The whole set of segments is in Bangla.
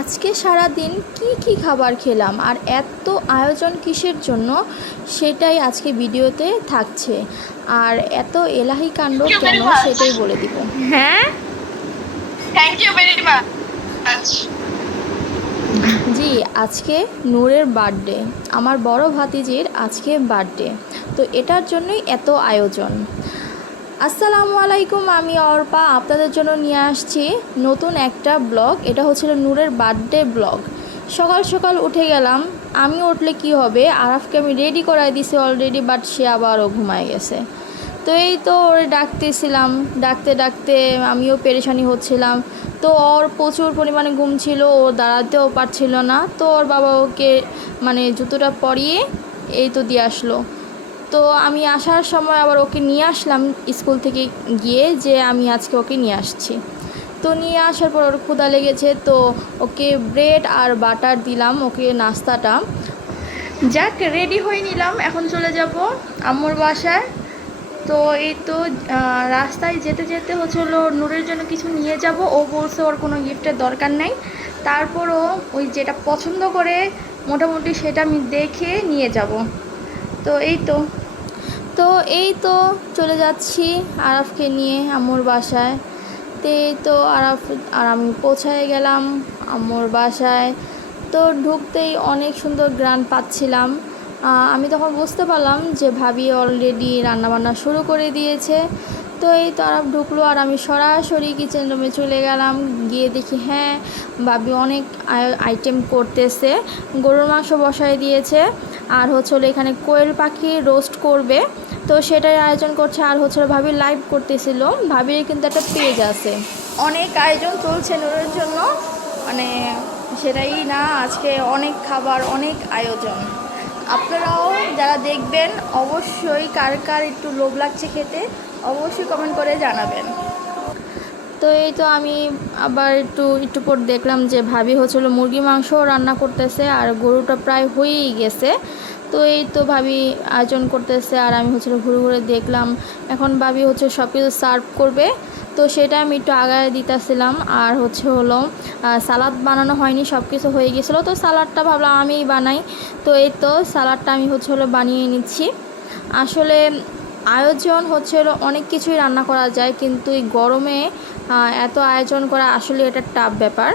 আজকে সারা দিন কি খাবার খেলাম আর এত আয়োজন কিসের জন্য সেটাই আজকে ভিডিওতে থাকছে। আর এত এলাহি কাণ্ড Thank you কেন very much. সেটাই বলে দিব। হ্যাঁ Thank you very much. জি, আজকে নূরের বার্থডে, আমার বড় ভাতিজির আজকে বার্থডে, তো এটার জন্যই এত আয়োজন। আসসালামু আলাইকুম, আমি অর্পা আপনাদের জন্য নিয়ে আসছি নতুন একটা ব্লগ। এটা হচ্ছিল নূরের বার্থডে ব্লগ। সকাল সকাল উঠে গেলাম, আমি উঠলে কি হবে, আরাফকে আমি রেডি করাই দিছি অলরেডি, বাট সে আবারও ঘুমায় গেছে। তো এই তো ওরে ডাকতেছিলাম, ডাকতে ডাকতে আমিও পেরেশানি হচ্ছিলাম। তো ওর প্রচুর পরিমাণে ঘুম ছিল, ও দাঁড়াতেও পারছিল না। তো ওর বাবা ওকে মানে জুতোটা পরিয়ে এই তো দিয়ে আসলো। তো আমি আসার সময় আবার ওকে নিয়ে আসলাম স্কুল থেকে গিয়ে, যে আমি আজকে ওকে নিয়ে আসছি। তো নিয়ে আসার পর ওর ক্ষুধা লেগেছে, তো ওকে ব্রেড আর বাটার দিলাম ওকে নাস্তাটা। যাক, রেডি হয়ে নিলাম, এখন চলে যাব আম্মুর বাসায়। তো এই তো রাস্তায় যেতে যেতে হচ্ছিল নূরের জন্য কিছু নিয়ে যাব। ও বলছে ওর কোনো গিফটের দরকার নেই, তারপরও ওই যেটা পছন্দ করে মোটামুটি সেটা আমি দেখে নিয়ে যাব। তো এই তো চলে যাচ্ছি আরাফকে নিয়ে আম্মুর বাসায়। তো এই তো আরাফ আর আমি পৌঁছায় গেলাম আম্মুর বাসায়। তো ঢুকতেই অনেক সুন্দর ঘ্রাণ পাচ্ছিলাম। আমি তখন বুঝতে পারলাম যে ভাবি অলরেডি রান্নাবান্না শুরু করে দিয়েছে। তো এই তো আরাফ ঢুকলো আর আমি সরাসরি কিচেন রুমে চলে গেলাম। গিয়ে দেখি হ্যাঁ, ভাবি অনেক আইটেম করতেছে। গরুর মাংস বসায় দিয়েছে, আর হচ্ছিল এখানে কোয়েল পাখি রোস্ট করবে, তো সেটাই আয়োজন করছে। আর হচ্ছিল ভাবি লাইভ করতেছিল, ভাবির কিন্তু একটা পেজ আছে। অনেক আয়োজন চলছে নূরের জন্য, মানে সেটাই না, আজকে অনেক খাবার, অনেক আয়োজন। আপনারাও যারা দেখবেন অবশ্যই কার কার একটু লোভ লাগছে খেতে, অবশ্যই কমেন্ট করে জানাবেন। তো এই তো আমি আবার একটু পর দেখলাম যে ভাবি হচ্ছিল মুরগি মাংস রান্না করতেছে, আর গরুটা প্রায় হয়েই গেছে। তো এই তো ভাবি আয়োজন করতেছে, আর আমি হচ্ছিল ঘুরে ঘুরে দেখলাম। এখন ভাবি হচ্ছে সব কিছু সার্ভ করবে, তো সেটা আমি একটু আগায় দিতেছিলাম। আর হলো সালাদ বানানো হয়নি, সব কিছু হয়ে গেছিলো, তো সালাদটা ভাবলাম আমিই বানাই। তো এই তো সালাদটা আমি হলো বানিয়ে নিচ্ছি। আসলে আয়োজন অনেক কিছুই রান্না করা যায়, কিন্তু এই গরমে এত আয়োজন করা আসলে এটা টাফ ব্যাপার।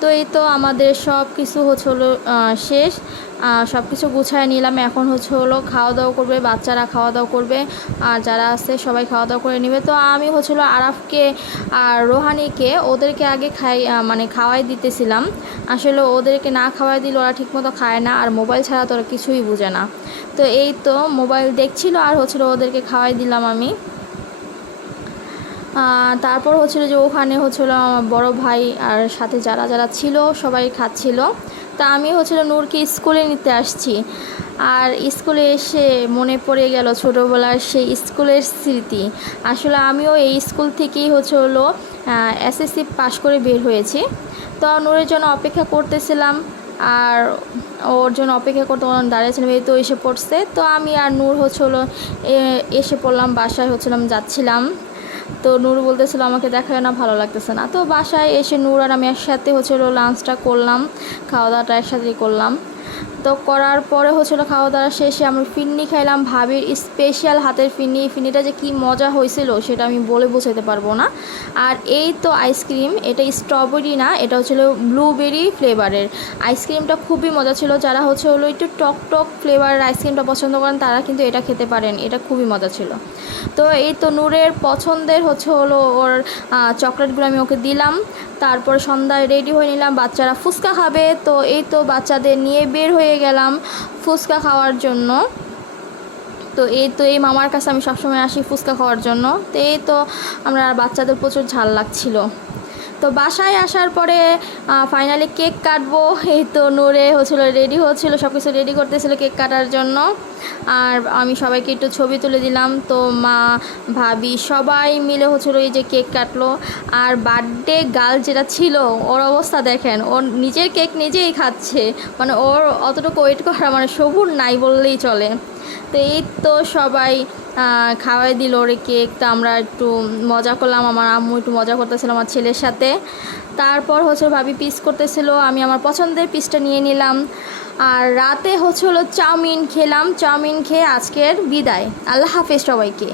তো এই তো আমাদের সব কিছু হলো শেষ, সব কিছু গুছায় নিলাম। এখন খাওয়া দাওয়া করবে, বাচ্চারা খাওয়া দাওয়া করবে, আর যারা আছে সবাই খাওয়া দাওয়া করে নেবে। তো আমি আরাফকে আর রোহানিকে ওদেরকে আগে মানে খাওয়াই দিতেছিলাম। আসলে ওদেরকে না খাওয়াই দিলে ওরা ঠিকমতো খায় না, আর মোবাইল ছাড়া তো ওরা কিছুই বুঝে না। তো এই তো মোবাইল দেখছিল, আর ওদেরকে খাওয়াই দিলাম আমি। তারপর যে ওখানে আমার বড় ভাই আর সাথে যারা যারা ছিল সবাই খাচ্ছিল। তা আমি নূরকে স্কুলে নিতে আসছি, আর স্কুলে এসে মনে পড়ে গেল ছোটোবেলার সেই স্কুলের স্মৃতি। আসলে আমিও এই স্কুল থেকেই এসএসসি পাশ করে বের হয়েছি। তো নূরের জন্য অপেক্ষা করতেছিলাম, আর ওর জন্য অপেক্ষা করতে দাঁড়িয়েছিলাম। এই তো এসে পড়ছে। তো আমি আর নূর এসে পড়লাম বাসায়, যাচ্ছিলাম। তো নূর বলতেছিল আমাকে দেখায় না, ভালো লাগতেছে না। তো বাসায় এসে নূর আর আমি একসাথে লাঞ্চটা করলাম, খাওয়া দাওয়াটা একসাথেই করলাম। তো করার পরে খাওয়া দাওয়া শেষে আমি ফিরনি খাইলাম, ভাবির স্পেশাল হাতের ফিরনি। ফিরনিটা যে কি মজা হয়েছিল সেটা আমি বলে বোঝাতে পারবো না। আর এই তো আইসক্রিম, এটা স্ট্রবেরি না, এটা ব্লুবেরি ফ্লেভারের আইসক্রিমটা। খুবই মজা ছিল। যারা একটু টক টক ফ্লেভারের আইসক্রিমটা পছন্দ করেন তারা কিন্তু এটা খেতে পারেন, এটা খুবই মজা ছিল। তো এই তো নূরের পছন্দের ওর চকলেটগুলো আমি ওকে দিলাম। তারপর সন্ধ্যায় রেডি হয়ে নিলাম, বাচ্চারা ফুচকা খাবে। তো এই তো বাচ্চাদের নিয়ে বের হয়ে গেলাম ফুচকা খাওয়ার জন্য। তো এই মামার কাছে আমি সবসময় আসি ফুচকা খাওয়ার জন্য। তো এই তো আমরা বাচ্চাদের প্রচুর ঝাল লাগছিল। তো বাসায় আসার পরে ফাইনালি কেক কাটবো। এই তো নূরে রেডি হচ্ছিলো, সব কিছু রেডি করতেছিল কেক কাটার জন্য। আর আমি সবাইকে একটু ছবি তুলে দিলাম। তো মা, ভাবি সবাই মিলে এই যে কেক কাটলো। আর বার্থডে গার্ল যেটা ছিল, ওর অবস্থা দেখেন, ওর নিজের কেক নিজেই খাচ্ছে, মানে ওর অতটুকু ওয়েট করা মানে সবুর নাই বললেই চলে। তো এই তো সবাই খাওয়াই দিল ওরে কেক। তো আমরা একটু মজা করলাম, আমার আম্মু একটু মজা করতেছিল আমার ছেলের সাথে। তারপর হচ্ছে ভাবি পিস করতেছিল, আমি আমার পছন্দের পিসটা নিয়ে নিলাম। আর রাতে হচ্ছে হলো চাউমিন খেলাম, চাউমিন খেয়ে আজকের বিদায়। আল্লাহ হাফেজ সবাইকে।